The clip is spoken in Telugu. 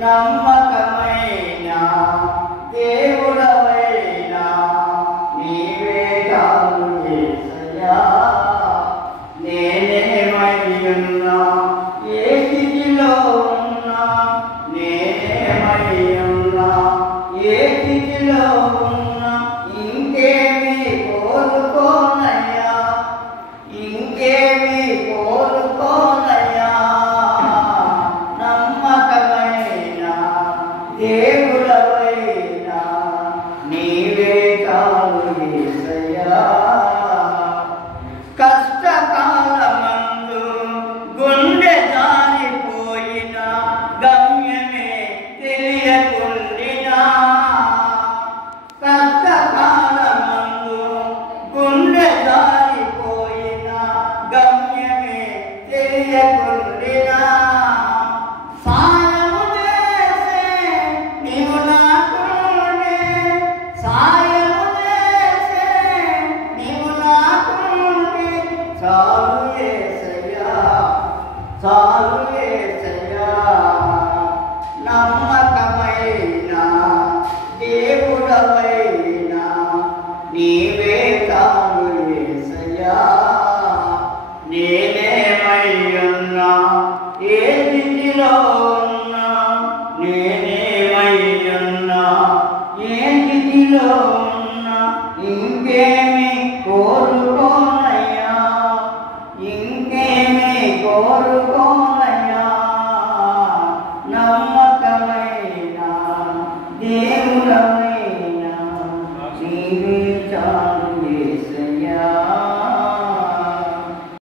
నమ్మకమైన దేవుడవైనా నీవే చాలు యేసయ్యా. నేనేమయ్యున్నా ఏ స్థితిలో ఉన్నా, నేనేమయ్యున్నా ఏ స్థితిలో ఉన్నా, ఇంకేమీ కోరుకోనయ్యా, ఇంకేమీ కోరుకోనయ్యా. నమ్మకమైన దేవుడవైనా నీవే చాలు యేసయ్యా. కష్టకాలమందు గుండె జారిపోయిన గమ్యమే తెలియకుండినా, కష్టకాలమందు గుండె జారిపోయిన గమ్యమే తెలియకుండినా, సాయము చేసే నీవు నాకుండే, సాయము చేసే నీవు నాకుండే, చాలు యేసయ్యా, చాలు యేసయ్యా. నమ్మకమైన దేవుడవైనా నీవే చాలు యేసయ్యా. నేనేమయ్యున్నా ఏ స్థితిలో ఉన్నా, నేనేమయ్యున్నా ఏ స్థితిలో ఉన్నా, ఇంకేమీ కోరుకోనయ్యా, ఇంకేమీ కోరుకోనయ్యా. నమ్మ